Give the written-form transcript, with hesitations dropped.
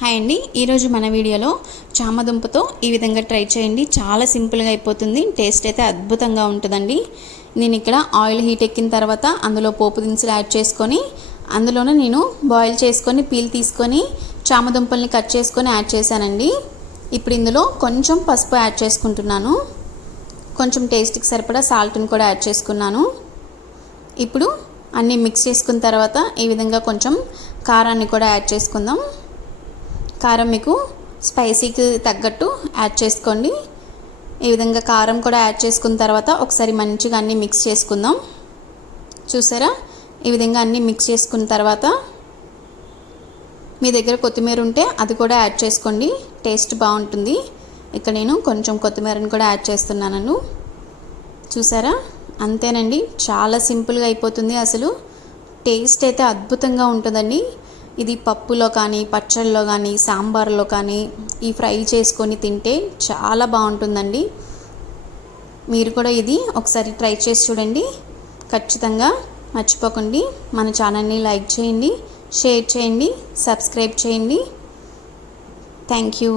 Hi అండి, ఈరోజు మన వీడియోలో చామదుంపతో ఈ విధంగా ట్రై చేయండి. చాలా సింపుల్గా అయిపోతుంది. టేస్ట్ అయితే అద్భుతంగా ఉంటుందండి. నేను ఇక్కడ ఆయిల్ హీట్ ఎక్కిన తర్వాత అందులో పోపు దినుసులు యాడ్ చేసుకొని అందులోనే నేను బాయిల్ చేసుకొని పీల్ తీసుకొని చామదుంపల్ని కట్ చేసుకొని యాడ్ చేశానండి. ఇప్పుడు ఇందులో కొంచెం పసుపు యాడ్ చేసుకుంటున్నాను. కొంచెం టేస్ట్కి సరిపడా సాల్ట్ని కూడా యాడ్ చేసుకున్నాను. ఇప్పుడు అన్నీ మిక్స్ చేసుకున్న తర్వాత ఈ విధంగా కొంచెం కారాన్ని కూడా యాడ్ చేసుకుందాం. కారం మీకు స్పైసీకి తగ్గట్టు యాడ్ చేసుకోండి. ఈ విధంగా కారం కూడా యాడ్ చేసుకున్న తర్వాత ఒకసారి మంచిగా అన్నీ మిక్స్ చేసుకుందాం. చూసారా, ఈ విధంగా అన్నీ మిక్స్ చేసుకున్న తర్వాత మీ దగ్గర కొత్తిమీర ఉంటే అది కూడా యాడ్ చేసుకోండి, టేస్ట్ బాగుంటుంది. ఇక్కడ నేను కొంచెం కొత్తిమీరని కూడా యాడ్ చేస్తున్నాను. చూసారా, అంతేనండి, చాలా సింపుల్గా అయిపోతుంది. అసలు టేస్ట్ అయితే అద్భుతంగా ఉంటుందండి. ఇది పప్పులో కానీ పచ్చళ్ళలో కానీ సాంబార్లో కానీ ఈ ఫ్రై చేసుకొని తింటే చాలా బాగుంటుందండి. మీరు కూడా ఇది ఒకసారి ట్రై చేసి చూడండి. ఖచ్చితంగా మర్చిపోకండి మన ఛానల్ని లైక్ చేయండి, షేర్ చేయండి, సబ్స్క్రైబ్ చేయండి. Thank you.